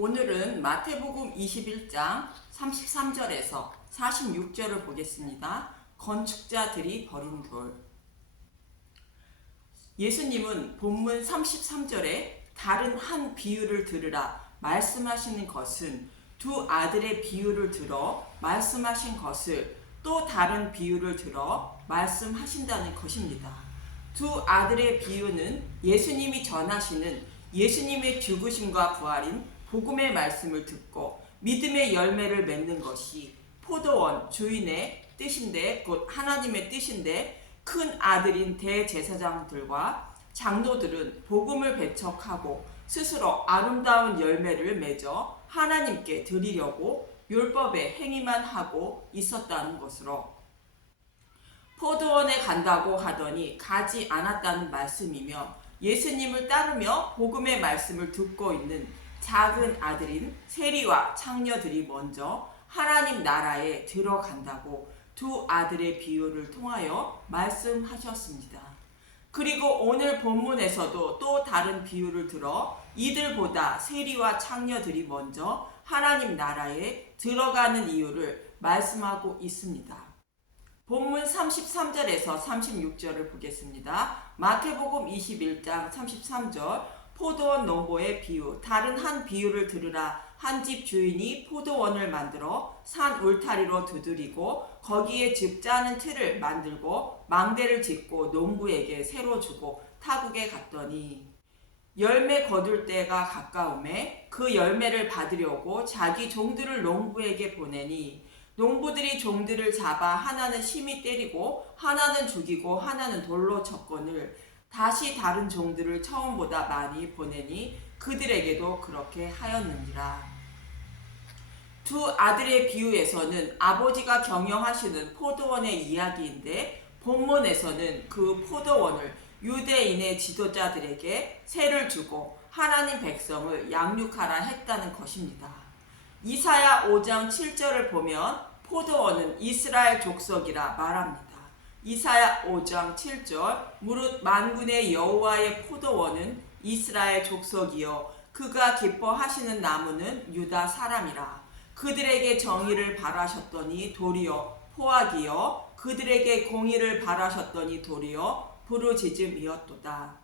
오늘은 마태복음 21장 33절에서 46절을 보겠습니다. 건축자들이 버린 돌. 예수님은 본문 33절에 다른 한 비유를 들으라 말씀하시는 것은 두 아들의 비유를 들어 말씀하신 것을 또 다른 비유를 들어 말씀하신다는 것입니다. 두 아들의 비유는 예수님이 전하시는 예수님의 죽으심과 부활인 복음의 말씀을 듣고 믿음의 열매를 맺는 것이 포도원 주인의 뜻인데, 곧 하나님의 뜻인데, 큰 아들인 대제사장들과 장로들은 복음을 배척하고 스스로 아름다운 열매를 맺어 하나님께 드리려고 율법에 행위만 하고 있었다는 것으로 포도원에 간다고 하더니 가지 않았다는 말씀이며, 예수님을 따르며 복음의 말씀을 듣고 있는 작은 아들인 세리와 창녀들이 먼저 하나님 나라에 들어간다고 두 아들의 비유를 통하여 말씀하셨습니다. 그리고 오늘 본문에서도 또 다른 비유를 들어 이들보다 세리와 창녀들이 먼저 하나님 나라에 들어가는 이유를 말씀하고 있습니다. 본문 33절에서 36절을 보겠습니다. 마태복음 21장 33절, 포도원 농부의 비유. 다른 한 비유를 들으라. 한 집 주인이 포도원을 만들어 산 울타리로 두드리고 거기에 즙 짜는 틀을 만들고 망대를 짓고 농부에게 새로 주고 타국에 갔더니 열매 거둘 때가 가까우매 그 열매를 받으려고 자기 종들을 농부에게 보내니 농부들이 종들을 잡아 하나는 심히 때리고 하나는 죽이고 하나는 돌로 쳤거늘 다시 다른 종들을 처음보다 많이 보내니 그들에게도 그렇게 하였느니라. 두 아들의 비유에서는 아버지가 경영하시는 포도원의 이야기인데, 본문에서는 그 포도원을 유대인의 지도자들에게 세를 주고 하나님 백성을 양육하라 했다는 것입니다. 이사야 5장 7절을 보면 포도원은 이스라엘 족속이라 말합니다. 이사야 5장 7절, 무릇 만군의 여호와의 포도원은 이스라엘 족속이요 그가 기뻐하시는 나무는 유다 사람이라. 그들에게 정의를 바라셨더니 도리어 포악이요 그들에게 공의를 바라셨더니 도리어 부르짖음이었도다.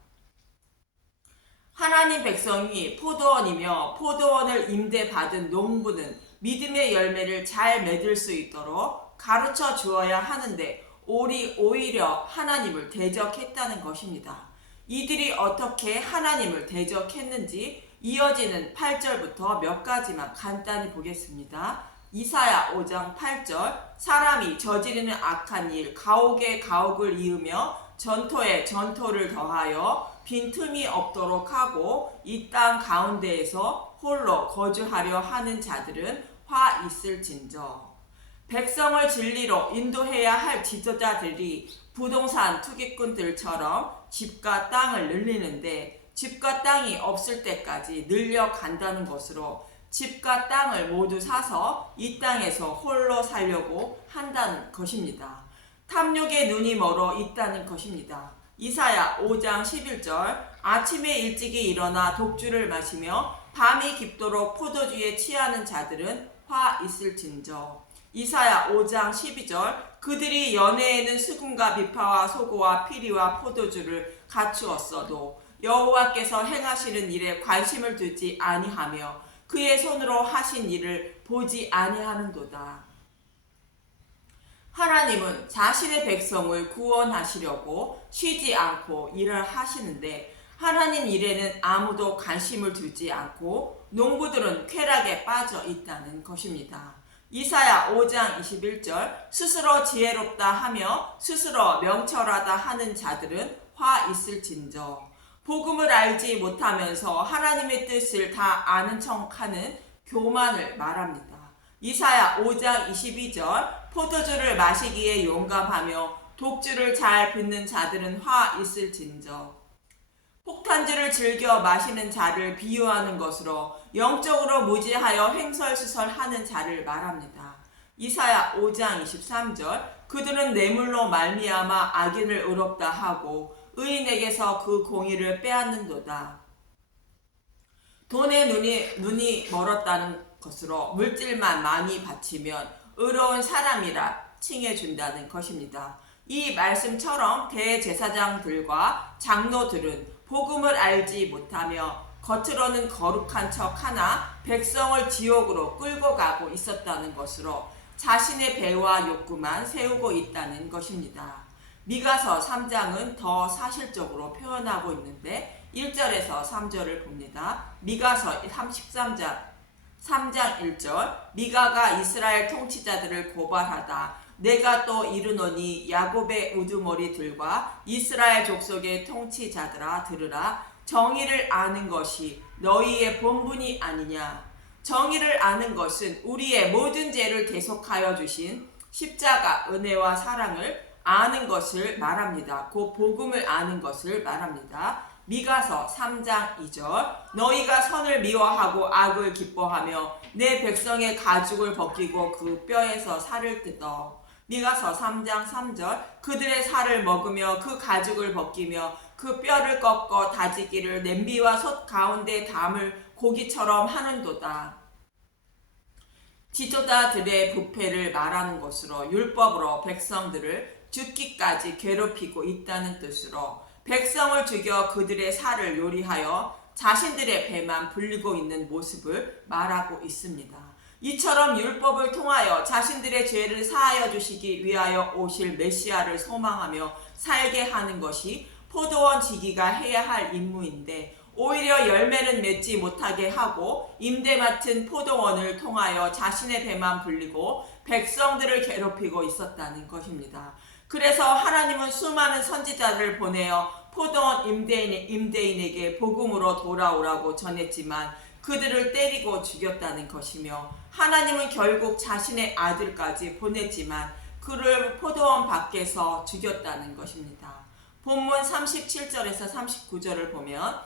하나님 백성이 포도원이며 포도원을 임대받은 농부는 믿음의 열매를 잘 맺을 수 있도록 가르쳐 주어야 하는데 오히려 하나님을 대적했다는 것입니다. 이들이 어떻게 하나님을 대적했는지 이어지는 8절부터 몇 가지만 간단히 보겠습니다. 이사야 5장 8절, 사람이 저지르는 악한 일 가옥에 가옥을 이으며 전토에 전토를 더하여 빈틈이 없도록 하고 이 땅 가운데에서 홀로 거주하려 하는 자들은 화 있을진저. 백성을 진리로 인도해야 할 지도자들이 부동산 투기꾼들처럼 집과 땅을 늘리는데 집과 땅이 없을 때까지 늘려간다는 것으로 집과 땅을 모두 사서 이 땅에서 홀로 살려고 한다는 것입니다. 탐욕의 눈이 멀어 있다는 것입니다. 이사야 5장 11절, 아침에 일찍이 일어나 독주를 마시며 밤이 깊도록 포도주에 취하는 자들은 화 있을진저. 이사야 5장 12절, 그들이 연회에는 수금과 비파와 소고와 피리와 포도주를 갖추었어도 여호와께서 행하시는 일에 관심을 두지 아니하며 그의 손으로 하신 일을 보지 아니하는도다. 하나님은 자신의 백성을 구원하시려고 쉬지 않고 일을 하시는데 하나님 일에는 아무도 관심을 두지 않고 농부들은 쾌락에 빠져 있다는 것입니다. 이사야 5장 21절, 스스로 지혜롭다 하며 스스로 명철하다 하는 자들은 화 있을진저. 복음을 알지 못하면서 하나님의 뜻을 다 아는 척하는 교만을 말합니다. 이사야 5장 22절, 포도주를 마시기에 용감하며 독주를 잘 빚는 자들은 화 있을진저. 폭탄주를 즐겨 마시는 자를 비유하는 것으로 영적으로 무지하여 횡설수설하는 자를 말합니다. 이사야 5장 23절, 그들은 뇌물로 말미암아 악인을 의롭다 하고 의인에게서 그 공의를 빼앗는도다. 돈에 눈이 멀었다는 것으로 물질만 많이 바치면 의로운 사람이라 칭해준다는 것입니다. 이 말씀처럼 대제사장들과 장로들은 복음을 알지 못하며 겉으로는 거룩한 척하나 백성을 지옥으로 끌고 가고 있었다는 것으로 자신의 배와 욕구만 세우고 있다는 것입니다. 미가서 3장은 더 사실적으로 표현하고 있는데 1절에서 3절을 봅니다. 미가서 3장 1절 미가가 이스라엘 통치자들을 고발하다 내가 또 이르노니 야곱의 우두머리들과 이스라엘 족속의 통치자들아 들으라 정의를 아는 것이 너희의 본분이 아니냐. 정의를 아는 것은 우리의 모든 죄를 대속하여 주신 십자가 은혜와 사랑을 아는 것을 말합니다. 그 복음을 아는 것을 말합니다. 미가서 3장 2절 너희가 선을 미워하고 악을 기뻐하며 내 백성의 가죽을 벗기고 그 뼈에서 살을 뜯어. 미가서 3장 3절 그들의 살을 먹으며 그 가죽을 벗기며 그 뼈를 꺾어 다지기를 냄비와 솥 가운데 담을 고기처럼 하는도다. 지도자들의 부패를 말하는 것으로 율법으로 백성들을 죽기까지 괴롭히고 있다는 뜻으로 백성을 죽여 그들의 살을 요리하여 자신들의 배만 불리고 있는 모습을 말하고 있습니다. 이처럼 율법을 통하여 자신들의 죄를 사하여 주시기 위하여 오실 메시아를 소망하며 살게 하는 것이 포도원 지기가 해야 할 임무인데 오히려 열매는 맺지 못하게 하고 임대 맡은 포도원을 통하여 자신의 배만 불리고 백성들을 괴롭히고 있었다는 것입니다. 그래서 하나님은 수많은 선지자들을 보내어 포도원 임대인에게 복음으로 돌아오라고 전했지만 그들을 때리고 죽였다는 것이며 하나님은 결국 자신의 아들까지 보냈지만 그를 포도원 밖에서 죽였다는 것입니다. 본문 37절에서 39절을 보면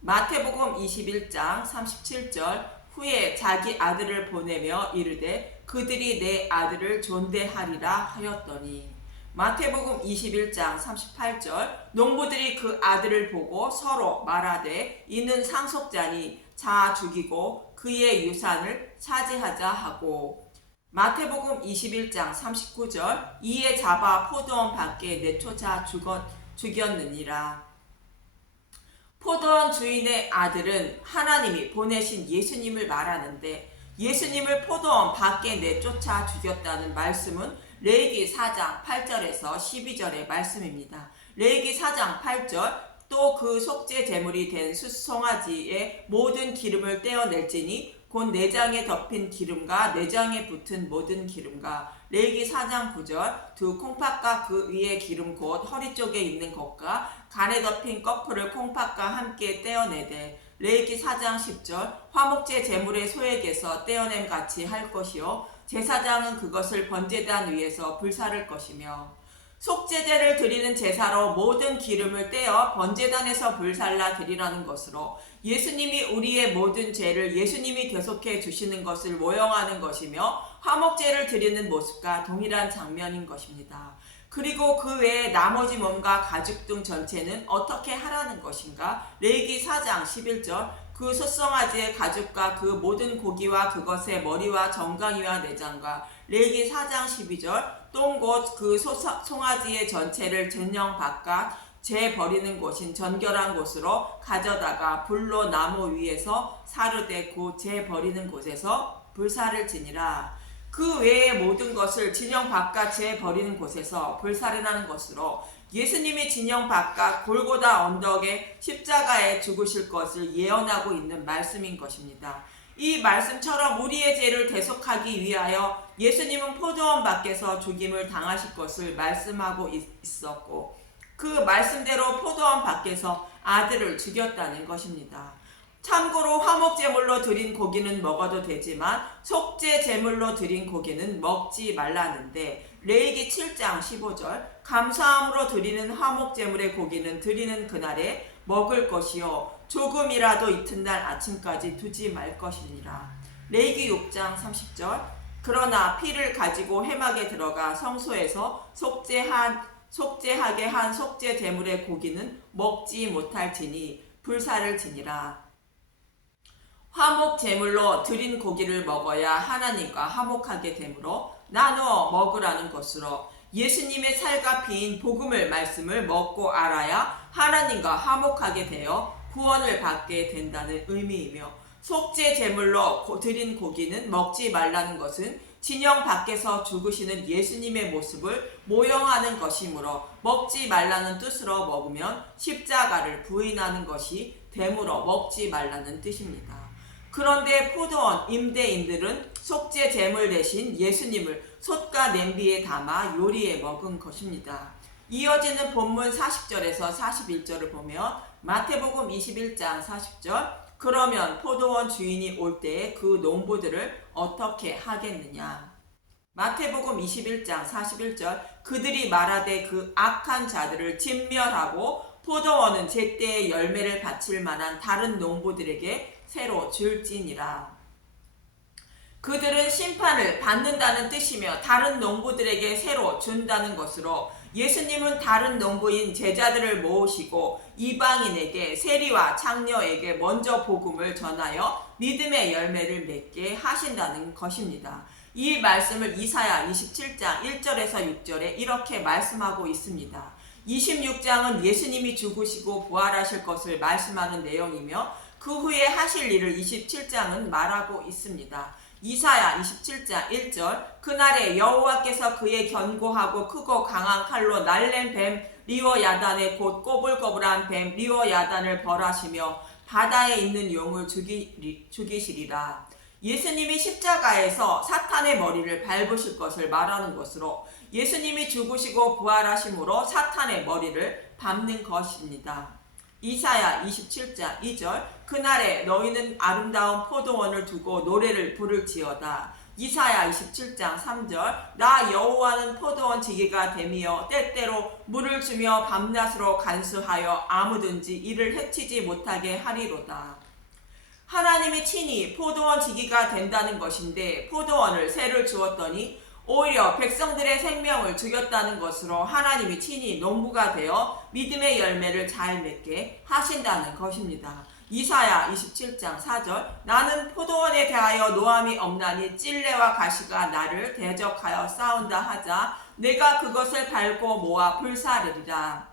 마태복음 21장 37절 후에 자기 아들을 보내며 이르되 그들이 내 아들을 존대하리라 하였더니 마태복음 21장 38절 농부들이 그 아들을 보고 서로 말하되 이는 상속자니 자 죽이고 그의 유산을 차지하자 하고 마태복음 21장 39절 이에 잡아 포도원 밖에 내쫓아 죽였느니라. 포도원 주인의 아들은 하나님이 보내신 예수님을 말하는데 예수님을 포도원 밖에 내쫓아 죽였다는 말씀은 레위기 4장 8절에서 12절의 말씀입니다. 레위기 4장 8절 또 그 속죄 제물이 된 숫송아지의 모든 기름을 떼어낼지니 곧 내장에 덮인 기름과 내장에 붙은 모든 기름과 레위기 4장 9절 두 콩팥과 그 위에 기름 곧 허리 쪽에 있는 것과 간에 덮인 꺼풀을 콩팥과 함께 떼어내되 레위기 4장 10절 화목제 제물의 소액에서 떼어냄 같이 할 것이요 제사장은 그것을 번제단 위에서 불사를 것이며 속죄제를 드리는 제사로 모든 기름을 떼어 번제단에서 불살라 드리라는 것으로 예수님이 우리의 모든 죄를 예수님이 대속해 주시는 것을 모형하는 것이며 화목제를 드리는 모습과 동일한 장면인 것입니다. 그리고 그 외에 나머지 몸과 가죽 등 전체는 어떻게 하라는 것인가? 레위기 4장 11절 그 숫송아지의 가죽과 그 모든 고기와 그것의 머리와 정강이와 내장과 레위기 4장 12절 똥 곧 그 송아지의 전체를 전령 바깥 죄 버리는 곳인 정결한 곳으로 가져다가 불로 나무 위에서 사르되 그 죄 버리는 곳에서 불사를 지니라. 그 외의 모든 것을 진영 바깥 죄 버리는 곳에서 불사르라는 것으로 예수님이 진영 바깥 골고다 언덕의 십자가에 죽으실 것을 예언하고 있는 말씀인 것입니다. 이 말씀처럼 우리의 죄를 대속하기 위하여 예수님은 포도원 밖에서 죽임을 당하실 것을 말씀하고 있었고 그 말씀대로 포도원 밖에서 아들을 죽였다는 것입니다. 참고로 화목제물로 드린 고기는 먹어도 되지만 속죄 제물로 드린 고기는 먹지 말라는데 레위기 7장 15절 감사함으로 드리는 화목제물의 고기는 드리는 그날에 먹을 것이요 조금이라도 이튿날 아침까지 두지 말 것이니라. 레위기 6장 30절 그러나 피를 가지고 회막에 들어가 성소에서 속죄하게 한 속죄 제물의 고기는 먹지 못할지니 불사를 지니라. 화목 제물로 드린 고기를 먹어야 하나님과 화목하게 되므로 나누어 먹으라는 것으로 예수님의 살과 피인 복음을 말씀을 먹고 알아야 하나님과 화목하게 되어 구원을 받게 된다는 의미이며, 속죄 제물로 드린 고기는 먹지 말라는 것은 진영 밖에서 죽으시는 예수님의 모습을 모형하는 것이므로 먹지 말라는 뜻으로 먹으면 십자가를 부인하는 것이 되므로 먹지 말라는 뜻입니다. 그런데 포도원 임대인들은 속죄 제물 대신 예수님을 솥과 냄비에 담아 요리해 먹은 것입니다. 이어지는 본문 40절에서 41절을 보면 마태복음 21장 40절, 그러면 포도원 주인이 올 때에 그 농부들을 어떻게 하겠느냐. 마태복음 21장 41절, 그들이 말하되 그 악한 자들을 진멸하고 포도원은 제때의 열매를 바칠 만한 다른 농부들에게 새로 줄지니라. 그들은 심판을 받는다는 뜻이며 다른 농부들에게 새로 준다는 것으로, 예수님은 다른 농부인 제자들을 모으시고 이방인에게, 세리와 창녀에게 먼저 복음을 전하여 믿음의 열매를 맺게 하신다는 것입니다. 이 말씀을 이사야 27장 1절에서 6절에 이렇게 말씀하고 있습니다. 26장은 예수님이 죽으시고 부활하실 것을 말씀하는 내용이며 그 후에 하실 일을 27장은 말하고 있습니다. 이사야 27장 1절, 그날에 여호와께서 그의 견고하고 크고 강한 칼로 날랜 뱀 리워야단의 곧 꼬불꼬불한 뱀 리워야단을 벌하시며 바다에 있는 용을 죽이시리라. 예수님이 십자가에서 사탄의 머리를 밟으실 것을 말하는 것으로, 예수님이 죽으시고 부활하심으로 사탄의 머리를 밟는 것입니다. 이사야 27장 2절, 그날에 너희는 아름다운 포도원을 두고 노래를 부를지어다. 이사야 27장 3절, 나 여호와는 포도원 지기가 되며 때때로 물을 주며 밤낮으로 간수하여 아무든지 이를 해치지 못하게 하리로다. 하나님이 친히 포도원 지기가 된다는 것인데, 포도원을 새를 주었더니 오히려 백성들의 생명을 죽였다는 것으로 하나님이 친히 농부가 되어 믿음의 열매를 잘 맺게 하신다는 것입니다. 이사야 27장 4절, 나는 포도원에 대하여 노함이 없나니 찔레와 가시가 나를 대적하여 싸운다 하자 내가 그것을 밟고 모아 불사르리라.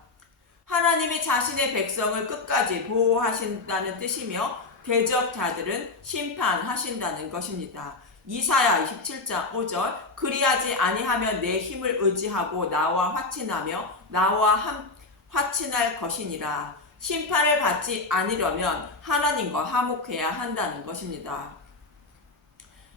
하나님이 자신의 백성을 끝까지 보호하신다는 뜻이며 대적자들은 심판하신다는 것입니다. 이사야 27장 5절, 그리하지 아니하면 내 힘을 의지하고 나와 화친하며 나와 화친할 것이니라. 심판을 받지 않으려면 하나님과 화목해야 한다는 것입니다.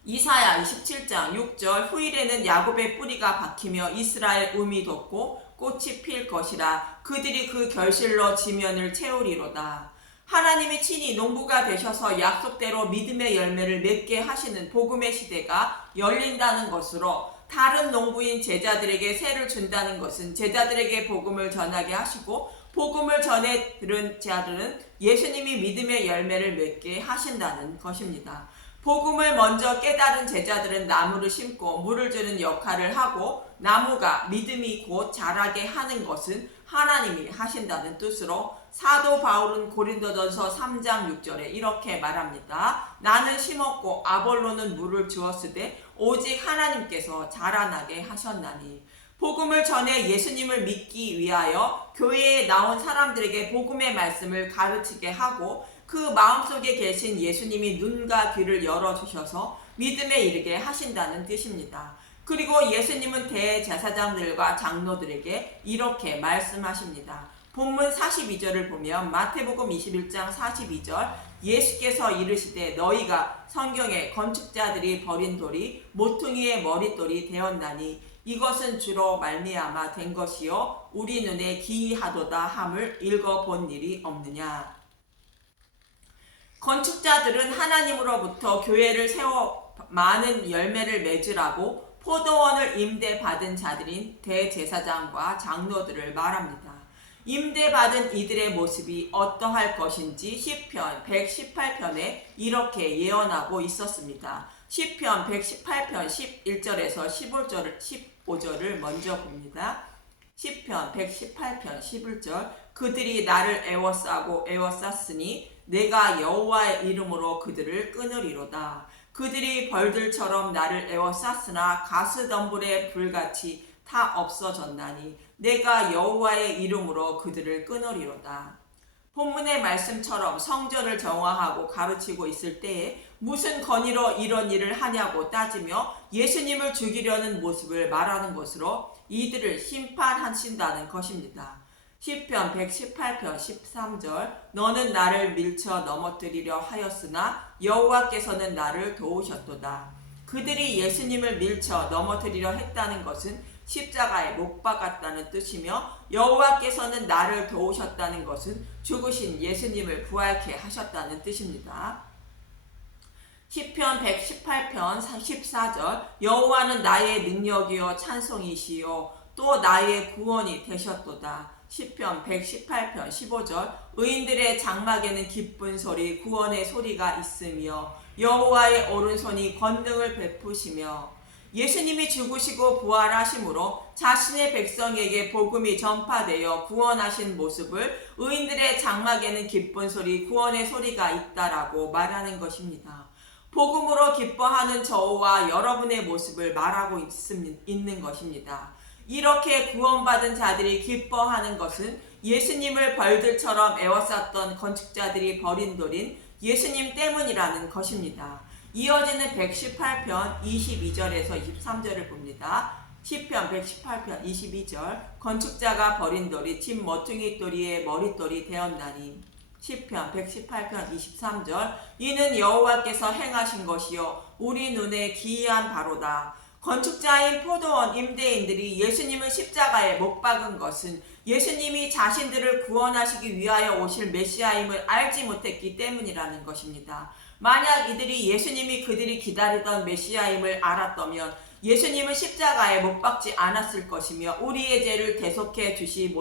이사야 27장 6절, 후일에는 야곱의 뿌리가 박히며 이스라엘 음이 돋고 꽃이 필 것이라. 그들이 그 결실로 지면을 채우리로다. 하나님이 친히 농부가 되셔서 약속대로 믿음의 열매를 맺게 하시는 복음의 시대가 열린다는 것으로, 다른 농부인 제자들에게 새를 준다는 것은 제자들에게 복음을 전하게 하시고, 복음을 전해 들은 자들은 예수님이 믿음의 열매를 맺게 하신다는 것입니다. 복음을 먼저 깨달은 제자들은 나무를 심고 물을 주는 역할을 하고, 나무가 믿음이 곧 자라게 하는 것은 하나님이 하신다는 뜻으로, 사도 바울은 고린도전서 3장 6절에 이렇게 말합니다. 나는 심었고 아볼로는 물을 주었으되 오직 하나님께서 자라나게 하셨나니. 복음을 전해 예수님을 믿기 위하여 교회에 나온 사람들에게 복음의 말씀을 가르치게 하고, 그 마음속에 계신 예수님이 눈과 귀를 열어주셔서 믿음에 이르게 하신다는 뜻입니다. 그리고 예수님은 대제사장들과 장로들에게 이렇게 말씀하십니다. 본문 42절을 보면 마태복음 21장 42절, 예수께서 이르시되 너희가 성경에 건축자들이 버린 돌이 모퉁이의 머릿돌이 되었나니 이것은 주로 말미암아 된 것이요 우리 눈에 기이하도다 함을 읽어본 일이 없느냐. 건축자들은 하나님으로부터 교회를 세워 많은 열매를 맺으라고 포도원을 임대받은 자들인 대제사장과 장로들을 말합니다. 임대받은 이들의 모습이 어떠할 것인지 시편 118편에 이렇게 예언하고 있었습니다. 시편 118편 11절에서 15절을 먼저 봅니다. 시편 118편 11절 그들이 나를 애워쌌으니 내가 여호와의 이름으로 그들을 끊으리로다. 그들이 벌들처럼 나를 애워쌌으나 가스덤불의 불같이 다 없어졌나니 내가 여호와의 이름으로 그들을 끊으리로다. 본문의 말씀처럼 성전을 정화하고 가르치고 있을 때에 무슨 건의로 이런 일을 하냐고 따지며 예수님을 죽이려는 모습을 말하는 것으로 이들을 심판하신다는 것입니다. 시편 118편 13절 너는 나를 밀쳐 넘어뜨리려 하였으나 여호와께서는 나를 도우셨도다. 그들이 예수님을 밀쳐 넘어뜨리려 했다는 것은 십자가에 못 박았다는 뜻이며 여호와께서는 나를 도우셨다는 것은 죽으신 예수님을 부활케 하셨다는 뜻입니다. 시편 118편 14절 여호와는 나의 능력이요 찬송이시요 또 나의 구원이 되셨도다. 시편 118편 15절 의인들의 장막에는 기쁜 소리 구원의 소리가 있으며 여호와의 오른손이 권능을 베푸시며 예수님이 죽으시고 부활하심으로 자신의 백성에게 복음이 전파되어 구원하신 모습을 의인들의 장막에는 기쁜 소리 구원의 소리가 있다라고 말하는 것입니다. 복음으로 기뻐하는 저와 여러분의 모습을 말하고 있는 것입니다. 이렇게 구원받은 자들이 기뻐하는 것은 예수님을 벌들처럼 애워쌌던 건축자들이 버린 돌인 예수님 때문이라는 것입니다. 이어지는 118편 22절에서 23절을 봅니다. 시편 118편 22절 건축자가 버린 돌이 집 머퉁이 돌이의 머릿돌이 되었나니 시편 118편 23절 이는 여호와께서 행하신 것이요 우리 눈에 기이한 바로다. 건축자인 포도원 임대인들이 예수님을 십자가에 못 박은 것은 예수님이 자신들을 구원하시기 위하여 오실 메시아임을 알지 못했기 때문이라는 것입니다. 만약 이들이 예수님이 그들이 기다리던 메시아임을 알았다면 예수님은 십자가에 못 박지 않았을 것이며 우리의 죄를 대속해 주시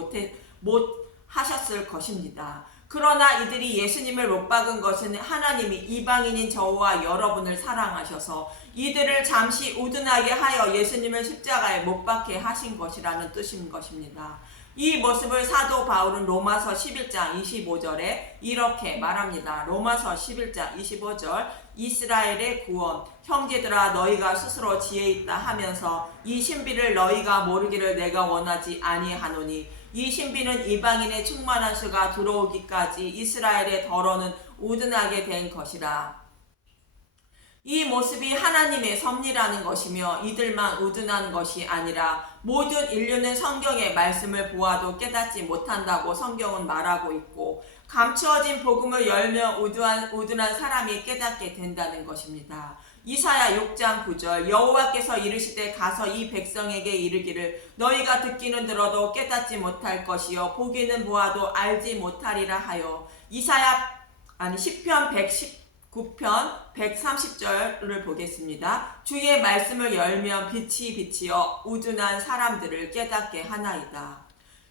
못하셨을 것입니다. 그러나 이들이 예수님을 못 박은 것은 하나님이 이방인인 저와 여러분을 사랑하셔서 이들을 잠시 우둔하게 하여 예수님을 십자가에 못 박게 하신 것이라는 뜻인 것입니다. 이 모습을 사도 바울은 로마서 11장 25절에 이렇게 말합니다. 로마서 11장 25절 이스라엘의 구원 형제들아 너희가 스스로 지혜 있다 하면서 이 신비를 너희가 모르기를 내가 원하지 아니하노니 이 신비는 이방인의 충만한 수가 들어오기까지 이스라엘의 덫은 우둔하게 된 것이라. 이 모습이 하나님의 섭리라는 것이며 이들만 우둔한 것이 아니라 모든 인류는 성경의 말씀을 보아도 깨닫지 못한다고 성경은 말하고 있고 감추어진 복음을 열며 우둔한 사람이 깨닫게 된다는 것입니다. 이사야 6장 9절 여호와께서 이르시되 가서 이 백성에게 이르기를 너희가 듣기는 들어도 깨닫지 못할 것이요 보기는 보아도 알지 못하리라 하여 시편 119편 130절을 보겠습니다. 주의 말씀을 열면 빛이 비치어 우둔한 사람들을 깨닫게 하나이다.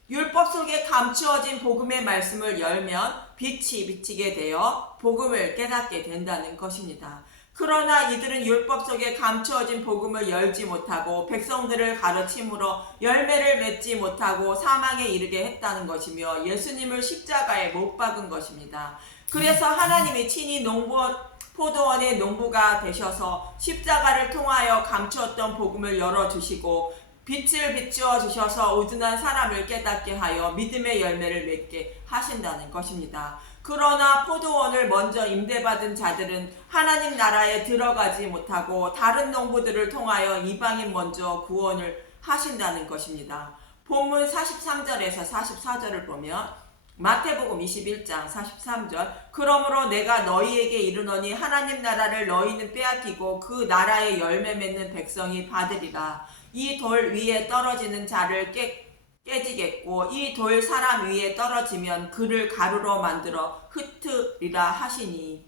율법 속에 감추어진 복음의 말씀을 열면 빛이 비치게 되어 복음을 깨닫게 된다는 것입니다. 그러나 이들은 율법 속에 감추어진 복음을 열지 못하고 백성들을 가르침으로 열매를 맺지 못하고 사망에 이르게 했다는 것이며 예수님을 십자가에 못 박은 것입니다. 그래서 하나님이 친히 포도원의 농부가 되셔서 십자가를 통하여 감추었던 복음을 열어주시고 빛을 비추어 주셔서 우둔한 사람을 깨닫게 하여 믿음의 열매를 맺게 하신다는 것입니다. 그러나 포도원을 먼저 임대받은 자들은 하나님 나라에 들어가지 못하고 다른 농부들을 통하여 이방인 먼저 구원을 하신다는 것입니다. 본문 43절에서 44절을 보면 마태복음 21장 43절 그러므로 내가 너희에게 이르노니 하나님 나라를 너희는 빼앗기고 그 나라의 열매 맺는 백성이 받으리라. 이 돌 위에 떨어지는 자를 깨지겠고 이 돌 사람 위에 떨어지면 그를 가루로 만들어 흩으리라 하시니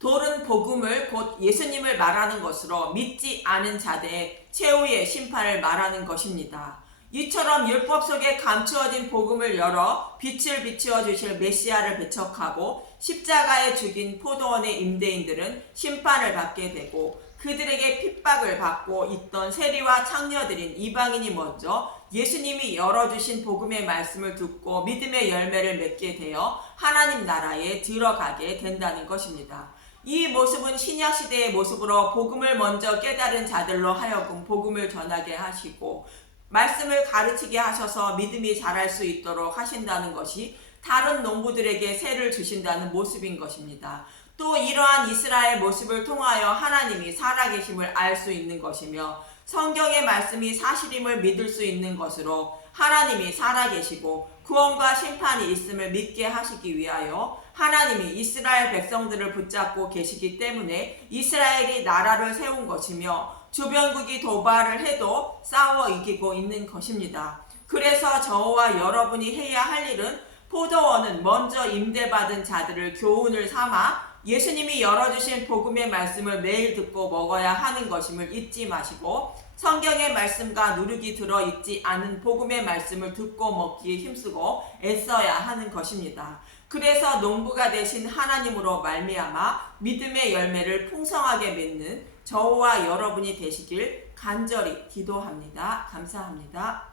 돌은 복음을 곧 예수님을 말하는 것으로 믿지 않은 자들의 최후의 심판을 말하는 것입니다. 이처럼 율법 속에 감추어진 복음을 열어 빛을 비추어 주실 메시아를 배척하고 십자가에 죽인 포도원의 임대인들은 심판을 받게 되고 그들에게 핍박을 받고 있던 세리와 창녀들인 이방인이 먼저 예수님이 열어주신 복음의 말씀을 듣고 믿음의 열매를 맺게 되어 하나님 나라에 들어가게 된다는 것입니다. 이 모습은 신약시대의 모습으로 복음을 먼저 깨달은 자들로 하여금 복음을 전하게 하시고 말씀을 가르치게 하셔서 믿음이 자랄 수 있도록 하신다는 것이 다른 농부들에게 세를 주신다는 모습인 것입니다. 또 이러한 이스라엘 모습을 통하여 하나님이 살아계심을 알 수 있는 것이며 성경의 말씀이 사실임을 믿을 수 있는 것으로 하나님이 살아계시고 구원과 심판이 있음을 믿게 하시기 위하여 하나님이 이스라엘 백성들을 붙잡고 계시기 때문에 이스라엘이 나라를 세운 것이며 주변국이 도발을 해도 싸워 이기고 있는 것입니다. 그래서 저와 여러분이 해야 할 일은 포도원은 먼저 임대받은 자들을 교훈을 삼아 예수님이 열어주신 복음의 말씀을 매일 듣고 먹어야 하는 것임을 잊지 마시고 성경의 말씀과 누룩이 들어있지 않은 복음의 말씀을 듣고 먹기에 힘쓰고 애써야 하는 것입니다. 그래서 농부가 되신 하나님으로 말미암아 믿음의 열매를 풍성하게 맺는 저와 여러분이 되시길 간절히 기도합니다. 감사합니다.